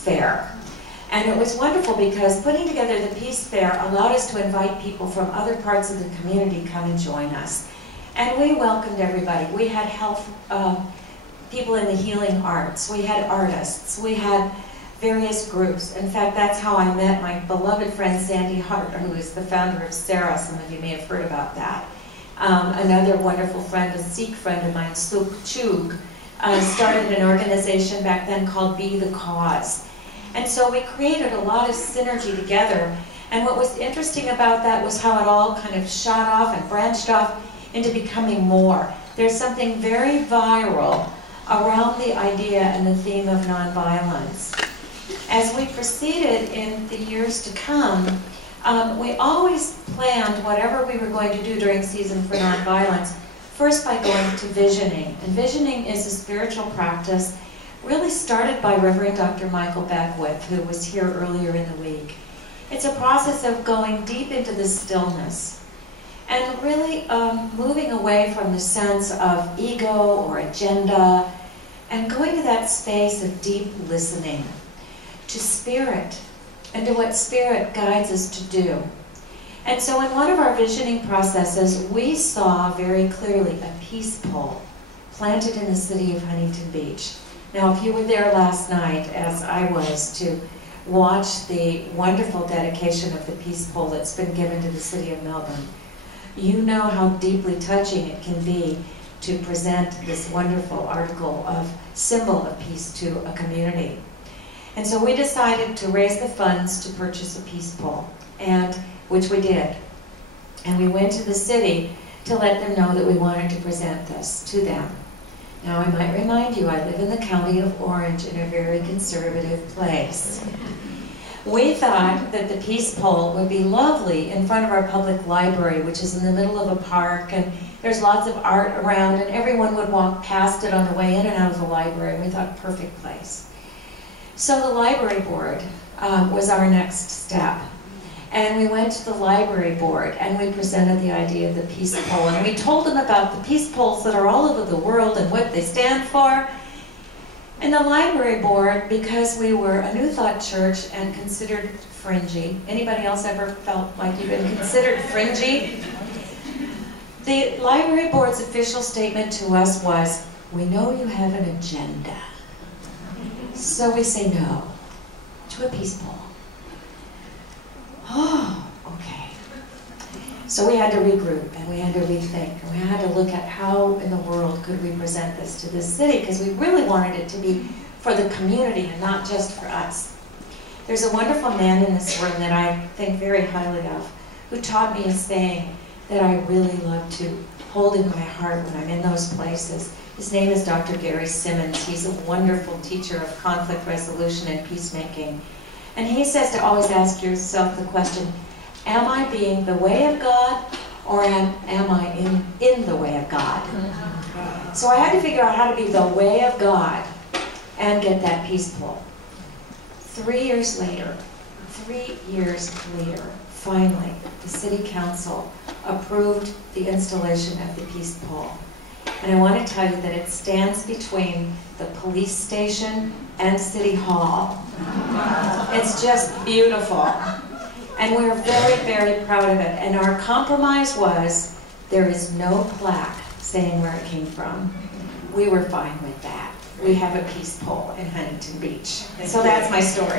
Peace Fair. And it was wonderful because putting together the Peace Fair allowed us to invite people from other parts of the community come and join us. And we welcomed everybody. We had health people in the healing arts. We had artists. We had various groups. In fact, that's how I met my beloved friend Sandy Hart, who is the founder of SARA. Some of you may have heard about that. Another wonderful friend, a Sikh friend of mine, Suk Chug, started an organization back then called Be the Cause. And so we created a lot of synergy together. And what was interesting about that was how it all kind of shot off and branched off into becoming more. There's something very viral around the idea and the theme of nonviolence. As we proceeded in the years to come, we always planned whatever we were going to do during Season for Nonviolence, first by going to visioning. And visioning is a spiritual practice really started by Reverend Dr. Michael Beckwith, who was here earlier in the week. It's a process of going deep into the stillness and really moving away from the sense of ego or agenda and going to that space of deep listening to spirit and to what spirit guides us to do. And so in one of our visioning processes, we saw very clearly a peace pole planted in the city of Huntington Beach. Now, if you were there last night, as I was, to watch the wonderful dedication of the peace pole that's been given to the city of Melbourne, you know how deeply touching it can be to present this wonderful article of symbol of peace to a community. And so we decided to raise the funds to purchase a peace pole, and which we did. And we went to the city to let them know that we wanted to present this to them. Now, I might remind you, I live in the county of Orange in a very conservative place. We thought that the peace pole would be lovely in front of our public library, which is in the middle of a park, and there's lots of art around, and everyone would walk past it on the way in and out of the library. We thought, perfect place. So the library board was our next step. And we went to the library board and we presented the idea of the peace pole. And we told them about the peace poles that are all over the world and what they stand for. And the library board, because we were a New Thought church and considered fringy. Anybody else ever felt like you've been considered fringy? The library board's official statement to us was, we know you have an agenda. So we say no to a peace pole. Oh, okay. So we had to regroup and we had to rethink and we had to look at how in the world could we present this to this city, because we really wanted it to be for the community and not just for us. There's a wonderful man in this room that I think very highly of, who taught me a saying that I really love to hold in my heart when I'm in those places. His name is Dr. Gary Simmons. He's a wonderful teacher of conflict resolution and peacemaking. And he says to always ask yourself the question, am I being the way of God, or am I in the way of God? So I had to figure out how to be the way of God and get that peace pole. 3 years later, finally, the city council approved the installation of the peace pole. And I want to tell you that it stands between the police station and City Hall. It's just beautiful. And we're very, very proud of it. And our compromise was, there is no plaque saying where it came from. We were fine with that. We have a peace pole in Huntington Beach. So that's my story.